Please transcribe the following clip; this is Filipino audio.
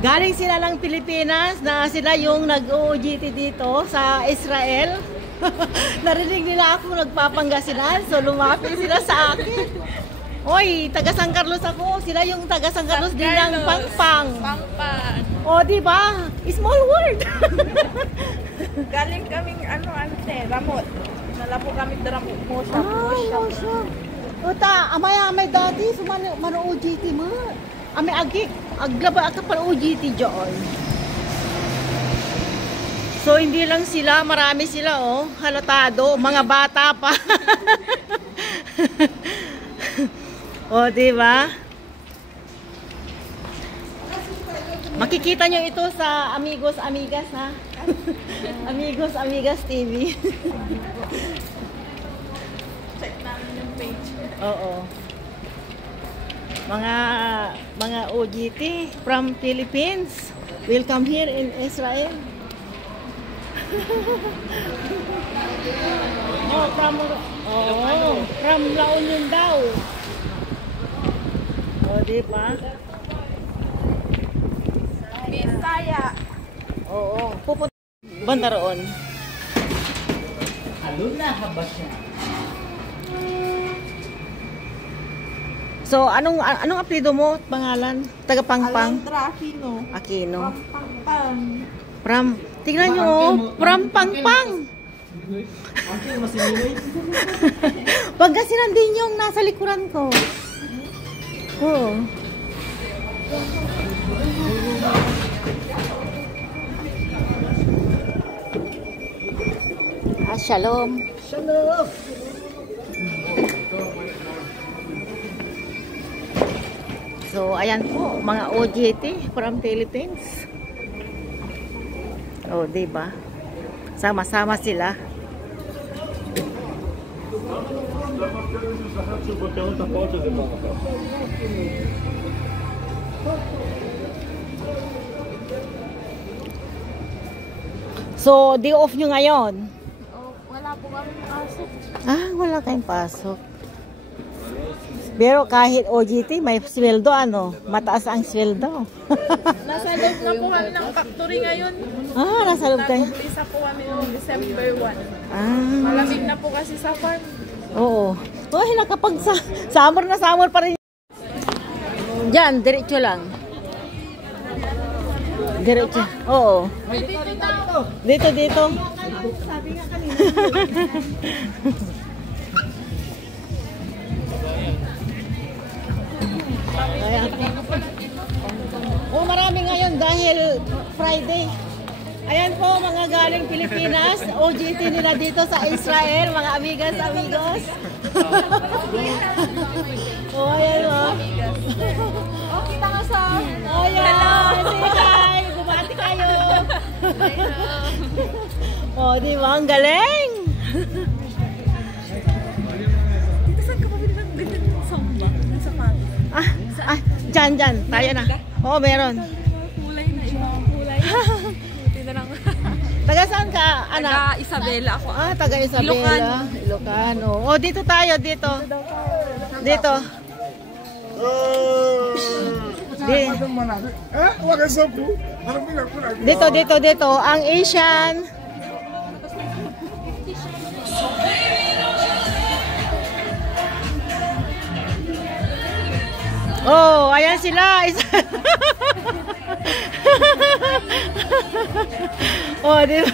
Galing sila ng Pilipinas na sila yung nag-OJT dito sa Israel. Narinig nila ako nagpapangasinan, so lumapit sila sa akin. Oy, taga San Carlos ako. Sila yung taga San Carlos din ng Pangpang. Pangpang. O, di ba? Small world. Galing kaming Ramot. Nalapo kami Ramot mo siya. Uta, amay dati sumano OJT mo. Amay agik, aglaba ka pa OJT diyan. So hindi lang sila, marami sila oh, halatado, mga bata pa. O, di ba? Makikita nyo ito sa Amigos Amigas ha. Amigos Amigas TV. Check namin yung page. Oo. Mga OJT from Philippines. Welcome here in Israel. From La Union daw. O, diba? Bisaya. Oo. Pupunta. Banda roon. Aluna ba siya? So, anong apelyido mo? Pangalan? Taga Pangpang? Alondra Aquino. Aquino. Pangpang. From, tingnan nyo, from Pangpang. Pagkasinan din yung nasa likuran ko. Oo. Shalom. Shalom. So, ayan po, mga OJT from Philippines. Oh, diba? Sama-sama sila. So, day off nyo ngayon? Oh, wala po kami pasok. Ah, wala kayong pasok. Pero kahit OJT, may sweldo ano? Mataas ang sweldo. Nasa loob na po kami ng factory ngayon. Ah, nasa loob kayo. Nag-umpisa po kami noong December 1. Ah, Malamig na po kasi sa farm. oo. Oh, nakapag summer na summer pa rin. Diyan, diretso lang. Diretso. Oo. Dito, dito. Sabi nga kanina. Oh, marami ngayon dahil Friday. Ayan po, mga galing Pilipinas. OJT nila dito sa Israel, mga amigas, amigos. Oh, ayan o. Oh, kita nga sa... Oh, ayan. Say hi. Bumati kayo. Oh, di ba? Ang galing. Dito saan ka pabili ng ganyan yung samba? Sa pag. Dyan. Tayo na. Oo, meron. Kulay na ibang kulay. Buti na lang. Taga saan ka, anak? Taga Isabela ako. Taga Isabela. Ilocano. Oh, dito tayo, dito. Dito. Dito. Ang Asian. Oh, ayan sila. Oh, di ba?